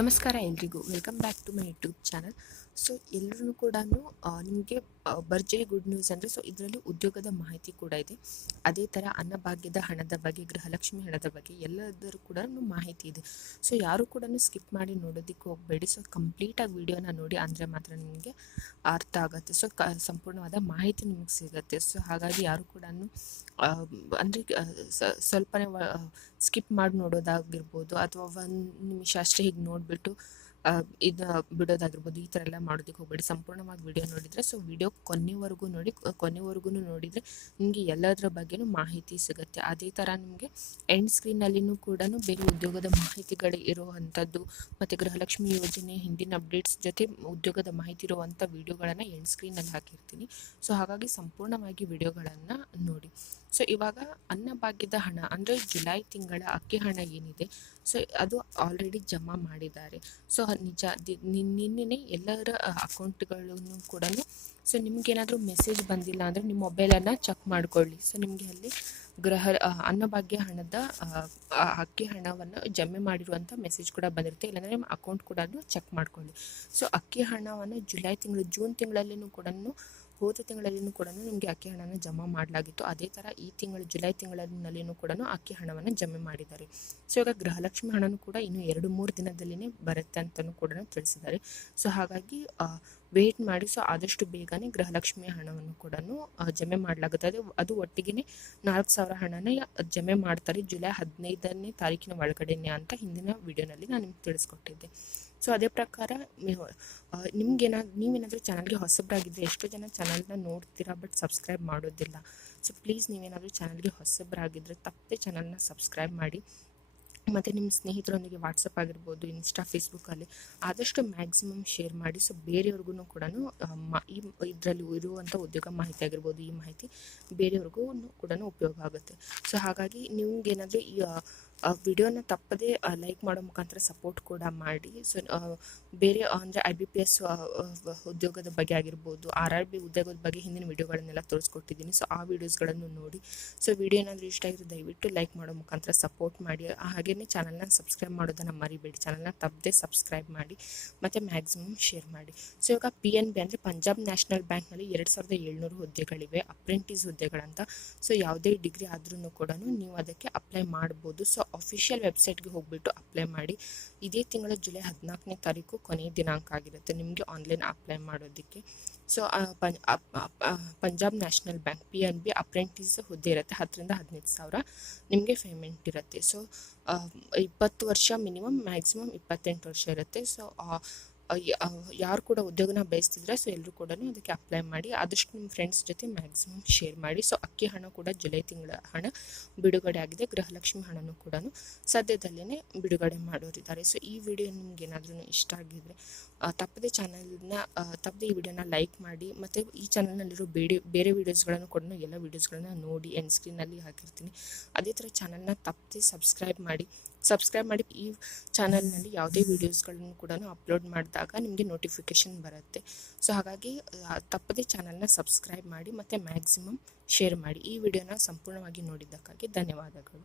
ನಮಸ್ಕಾರ ಎಲ್ರಿಗೂ welcome back to my YouTube channel. So ಎಲ್ಲರೂ ಕೂಡ ನಿಮಗೆ ಭರ್ಜರಿ ಗುಡ್ ನ್ಯೂಸ್ ಅಂದರೆ ಇದರಲ್ಲಿ ಉದ್ಯೋಗದ ಮಾಹಿತಿ ಕೂಡ ಇದೆ. ಅದೇ ಥರ ಅನ್ನಭಾಗ್ಯದ ಹಣದ ಬಗ್ಗೆ, ಗೃಹಲಕ್ಷ್ಮಿ ಹಣದ ಬಗ್ಗೆ ಎಲ್ಲದರ ಕೂಡ ಮಾಹಿತಿ ಇದೆ. ಸೊ ಯಾರು ಕೂಡ ಸ್ಕಿಪ್ ಮಾಡಿ ನೋಡೋದಕ್ಕೆ ಹೋಗಬೇಡಿ. ಸೊ ಕಂಪ್ಲೀಟಾಗಿ ವಿಡಿಯೋನ ನೋಡಿ ಅಂದರೆ ಮಾತ್ರ ನಿಮಗೆ ಅರ್ಥ ಆಗುತ್ತೆ. ಸೊ ಸಂಪೂರ್ಣವಾದ ಮಾಹಿತಿ ನಿಮಗೆ ಸಿಗುತ್ತೆ. ಸೊ ಹಾಗಾಗಿ ಯಾರು ಕೂಡ ಅಂದರೆ ಸ್ವಲ್ಪನೇ ಸ್ಕಿಪ್ ಮಾಡಿ ನೋಡೋದಾಗಿರ್ಬೋದು ಅಥವಾ ಒಂದು ನಿಮಿಷ ಅಷ್ಟೇ ಹೀಗೆ ನೋಡಿಬಿಟ್ಟು ಇದು ಬಿಡೋದಾಗಿರ್ಬೋದು, ಈ ಥರ ಎಲ್ಲ ಮಾಡೋದಕ್ಕೆ ಹೋಗಬೇಡಿ. ಸಂಪೂರ್ಣವಾಗಿ ವಿಡಿಯೋ ನೋಡಿದರೆ, ಸೊ ವಿಡಿಯೋ ಕೊನೆವರೆಗೂ ನೋಡಿ. ಕೊನೆವರೆಗೂ ನೋಡಿದರೆ ನಿಮಗೆ ಎಲ್ಲದರ ಬಗ್ಗೆನೂ ಮಾಹಿತಿ ಸಿಗುತ್ತೆ. ಅದೇ ಥರ ನಿಮಗೆ ಎಂಡ್ ಸ್ಕ್ರೀನಲ್ಲಿನೂ ಕೂಡ ಬೇರೆ ಉದ್ಯೋಗದ ಮಾಹಿತಿಗಳು ಇರುವಂಥದ್ದು ಮತ್ತು ಗೃಹಲಕ್ಷ್ಮಿ ಯೋಜನೆ ಹಿಂದಿನ ಅಪ್ಡೇಟ್ಸ್ ಜೊತೆ ಉದ್ಯೋಗದ ಮಾಹಿತಿ ಇರುವಂಥ ವಿಡಿಯೋಗಳನ್ನು ಎಂಡ್ ಸ್ಕ್ರೀನಲ್ಲಿ ಹಾಕಿರ್ತೀನಿ. ಸೊ ಹಾಗಾಗಿ ಸಂಪೂರ್ಣವಾಗಿ ವಿಡಿಯೋಗಳನ್ನು ನೋಡಿ. ಸೊ ಇವಾಗ ಅನ್ನಭಾಗ್ಯದ ಹಣ ಅಂದರೆ ಜುಲೈ ತಿಂಗಳ ಅಕ್ಕಿ ಹಣ ಏನಿದೆ, ಸೊ ಅದು ಆಲ್ರೆಡಿ ಜಮಾ ಮಾಡಿದ್ದಾರೆ. ಸೊ ನಿಜ ನಿನ್ನೆ ಎಲ್ಲರ ಅಕೌಂಟ್ಗಳನ್ನು ಕೂಡ ಸೊ ನಿಮಗೇನಾದರೂ ಮೆಸೇಜ್ ಬಂದಿಲ್ಲ ಅಂದರೆ ನಿಮ್ಮ ಮೊಬೈಲನ್ನು ಚೆಕ್ ಮಾಡಿಕೊಳ್ಳಿ. ಸೊ ನಿಮಗೆ ಅಲ್ಲಿ ಅನ್ನಭಾಗ್ಯ ಹಣದ ಅಕ್ಕಿ ಹಣವನ್ನು ಜಮೆ ಮಾಡಿರುವಂಥ ಮೆಸೇಜ್ ಕೂಡ ಬಂದಿರುತ್ತೆ. ಇಲ್ಲಾಂದರೆ ನಿಮ್ಮ ಅಕೌಂಟ್ ಕೂಡ ಚೆಕ್ ಮಾಡ್ಕೊಳ್ಳಿ. ಸೊ ಅಕ್ಕಿ ಹಣವನ್ನು ಜುಲೈ ತಿಂಗಳು, ಜೂನ್ ತಿಂಗಳಲ್ಲಿನೂ ಕೂಡ, ಹೋದ ತಿಂಗಳಲ್ಲಿನೂ ಕೂಡ ನಿಮಗೆ ಅಕ್ಕಿ ಹಣನ ಜಮಾ ಮಾಡಲಾಗಿತ್ತು. ಅದೇ ಥರ ಈ ತಿಂಗಳು ಜುಲೈ ತಿಂಗಳಲ್ಲಿನೂ ಕೂಡ ಅಕ್ಕಿ ಹಣವನ್ನು ಜಮೆ ಮಾಡಿದ್ದಾರೆ. ಸೊ ಈಗ ಗೃಹಲಕ್ಷ್ಮಿ ಹಣನೂ ಕೂಡ ಇನ್ನು 2-3 ದಿನದಲ್ಲಿನೇ ಬರುತ್ತೆ ಅಂತಲೂ ಕೂಡ ತಿಳಿಸಿದ್ದಾರೆ. ಸೊ ಹಾಗಾಗಿ ವೇಟ್ ಮಾಡಿ. ಸೊ ಆದಷ್ಟು ಬೇಗನೆ ಗೃಹಲಕ್ಷ್ಮಿ ಹಣವನ್ನು ಕೂಡ ಜಮೆ ಮಾಡಲಾಗುತ್ತದೆ. ಅದು ಒಟ್ಟಿಗೆ 4,000 ಹಣನ ಜಮೆ ಮಾಡ್ತಾರೆ ಜುಲೈ 15ನೇ ತಾರೀಕಿನ ಒಳಗಡೆನೆ ಅಂತ ಹಿಂದಿನ ವಿಡಿಯೋನಲ್ಲಿ ನಾನು ನಿಮ್ಗೆ ತಿಳಿಸ್ಕೊಟ್ಟಿದ್ದೆ. ಸೊ ಅದೇ ಪ್ರಕಾರ ನೀವೇನಾದರೂ ಚಾನಲ್ಗೆ ಹೊಸಬರಾಗಿದ್ದರೆ, ಎಷ್ಟೋ ಜನ ಚಾನಲ್ನ ನೋಡ್ತೀರಾ ಬಟ್ ಸಬ್ಸ್ಕ್ರೈಬ್ ಮಾಡೋದಿಲ್ಲ. ಸೊ ಪ್ಲೀಸ್ ನೀವೇನಾದರೂ ಚಾನಲ್ಗೆ ಹೊಸಬರಾಗಿದ್ದರೆ ತಪ್ಪದೆ ಚಾನಲ್ನ ಸಬ್ಸ್ಕ್ರೈಬ್ ಮಾಡಿ. ಮತ್ತು ನಿಮ್ಮ ಸ್ನೇಹಿತರೊಂದಿಗೆ ವಾಟ್ಸಪ್ ಆಗಿರ್ಬೋದು, ಇನ್ಸ್ಟಾ, ಫೇಸ್ಬುಕ್ಕಲ್ಲಿ ಆದಷ್ಟು ಮ್ಯಾಕ್ಸಿಮಮ್ ಶೇರ್ ಮಾಡಿ. ಸೊ ಬೇರೆಯವ್ರಿಗೂ ಕೂಡ ಇದರಲ್ಲಿ ಇರುವಂಥ ಉದ್ಯೋಗ ಮಾಹಿತಿ ಆಗಿರ್ಬೋದು, ಈ ಮಾಹಿತಿ ಬೇರೆಯವ್ರಿಗೂ ಕೂಡ ಉಪಯೋಗ ಆಗುತ್ತೆ. ಸೊ ಹಾಗಾಗಿ ನಿಮ್ಗೇನಾದರೂ ಈ ವಿಡಿಯೋನ ತಪ್ಪದೇ ಲೈಕ್ ಮಾಡೋ ಮುಖಾಂತರ ಸಪೋರ್ಟ್ ಕೂಡ ಮಾಡಿ. ಸೊ ಬೇರೆ ಅಂದರೆ IBPS ಉದ್ಯೋಗದ ಬಗ್ಗೆ ಆಗಿರ್ಬೋದು, RRB ಉದ್ಯೋಗದ ಬಗ್ಗೆ ಹಿಂದಿನ ವಿಡಿಯೋಗಳನ್ನೆಲ್ಲ ತೋರಿಸ್ಕೊಟ್ಟಿದ್ದೀನಿ. ಸೊ ಆ ವಿಡಿಯೋಸ್ಗಳನ್ನು ನೋಡಿ. ಸೊ ವಿಡಿಯೋ ಏನಾದರೂ ಇಷ್ಟ ಆಗಿದ್ರೆ ದಯವಿಟ್ಟು ಲೈಕ್ ಮಾಡೋ ಮುಖಾಂತರ ಸಪೋರ್ಟ್ ಮಾಡಿ. ಹಾಗೆಯೇ ಚಾನಲ್ನ ಸಬ್ಸ್ಕ್ರೈಬ್ ಮಾಡೋದನ್ನು ಮರಿಬೇಡಿ. ಚಾನಲ್ನ ತಪ್ಪದೆ ಸಬ್ಸ್ಕ್ರೈಬ್ ಮಾಡಿ ಮತ್ತು ಮ್ಯಾಕ್ಸಿಮಮ್ ಶೇರ್ ಮಾಡಿ. ಸೊ ಇವಾಗ PNB ಅಂದರೆ ಪಂಜಾಬ್ ನ್ಯಾಷನಲ್ ಬ್ಯಾಂಕ್ನಲ್ಲಿ 2,700 ಹುದ್ದೆಗಳಿವೆ, ಅಪ್ರೆಂಟಿಸ್ ಹುದ್ದೆಗಳಂತ. ಸೊ ಯಾವುದೇ ಡಿಗ್ರಿ ಆದ್ರೂ ಕೂಡ ನೀವು ಅದಕ್ಕೆ ಅಪ್ಲೈ ಮಾಡ್ಬೋದು. ಸೊ ಅಫಿಷಿಯಲ್ ವೆಬ್ಸೈಟ್ಗೆ ಹೋಗ್ಬಿಟ್ಟು ಅಪ್ಲೈ ಮಾಡಿ. ಇದೇ ತಿಂಗಳ ಜುಲೈ 14ನೇ ತಾರೀಕು ಕೊನೆಯ ದಿನಾಂಕ ಆಗಿರುತ್ತೆ ನಿಮಗೆ ಆನ್ಲೈನ್ ಅಪ್ಲೈ ಮಾಡೋದಕ್ಕೆ. So Punjab national bank PNB apprentice ಹುದ್ದೆ ಇರುತ್ತೆ. 10,000 ರಿಂದ 15,000 ನಿಮಗೆ ಪೇಮೆಂಟ್ ಇರುತ್ತೆ. ಸೊ 20 ವರ್ಷ ಮಿನಿಮಮ್, ಮ್ಯಾಕ್ಸಿಮಮ್ 28 ವರ್ಷ ಇರುತ್ತೆ. ಸೊ ಯಾರು ಕೂಡ ಉದ್ಯೋಗನ ಬಯಸ್ತಿದ್ರೆ ಸೊ ಎಲ್ಲರೂ ಕೂಡ ಅದಕ್ಕೆ ಅಪ್ಲೈ ಮಾಡಿ. ಆದಷ್ಟು ನಿಮ್ಮ ಫ್ರೆಂಡ್ಸ್ ಜೊತೆ ಮ್ಯಾಕ್ಸಿಮಮ್ ಶೇರ್ ಮಾಡಿ. ಸೊ ಅಕ್ಕಿ ಹಣ ಕೂಡ ಜುಲೈ ತಿಂಗಳ ಹಣ ಬಿಡುಗಡೆ ಆಗಿದೆ. ಗೃಹಲಕ್ಷ್ಮಿ ಹಣನೂ ಕೂಡ ಸದ್ಯದಲ್ಲೇ ಬಿಡುಗಡೆ ಮಾಡೋರಿದ್ದಾರೆ. ಸೊ ಈ ವಿಡಿಯೋ ನಿಮ್ಗೆ ಏನಾದ್ರೂ ಇಷ್ಟ ಆಗಿದ್ರೆ ತಪ್ಪದೆ ಈ ವಿಡಿಯೋನ ಲೈಕ್ ಮಾಡಿ. ಮತ್ತು ಈ ಚಾನಲ್ನಲ್ಲಿರೋ ಬೇರೆ ವೀಡಿಯೋಸ್ಗಳನ್ನು ಕೂಡ ಎಲ್ಲ ವೀಡಿಯೋಸ್ಗಳನ್ನ ನೋಡಿ, ಎಂಡ್ ಸ್ಕ್ರೀನಲ್ಲಿ ಹಾಕಿರ್ತೀನಿ. ಅದೇ ಥರ ಚಾನಲ್ನ ತಪ್ಪದೆ ಸಬ್ಸ್ಕ್ರೈಬ್ ಮಾಡಿ. ಈ ಚಾನಲ್ನಲ್ಲಿ ಯಾವುದೇ ವೀಡಿಯೋಸ್ಗಳನ್ನು ಕೂಡ ಅಪ್ಲೋಡ್ ಮಾಡಿದಾಗ ನಿಮಗೆ ನೋಟಿಫಿಕೇಷನ್ ಬರುತ್ತೆ. ಸೊ ಹಾಗಾಗಿ ತಪ್ಪದೆ ಚಾನಲ್ನ ಸಬ್ಸ್ಕ್ರೈಬ್ ಮಾಡಿ ಮತ್ತು ಮ್ಯಾಕ್ಸಿಮಮ್ ಶೇರ್ ಮಾಡಿ. ಈ ವಿಡಿಯೋನ ಸಂಪೂರ್ಣವಾಗಿ ನೋಡಿದ್ದಕ್ಕಾಗಿ ಧನ್ಯವಾದಗಳು.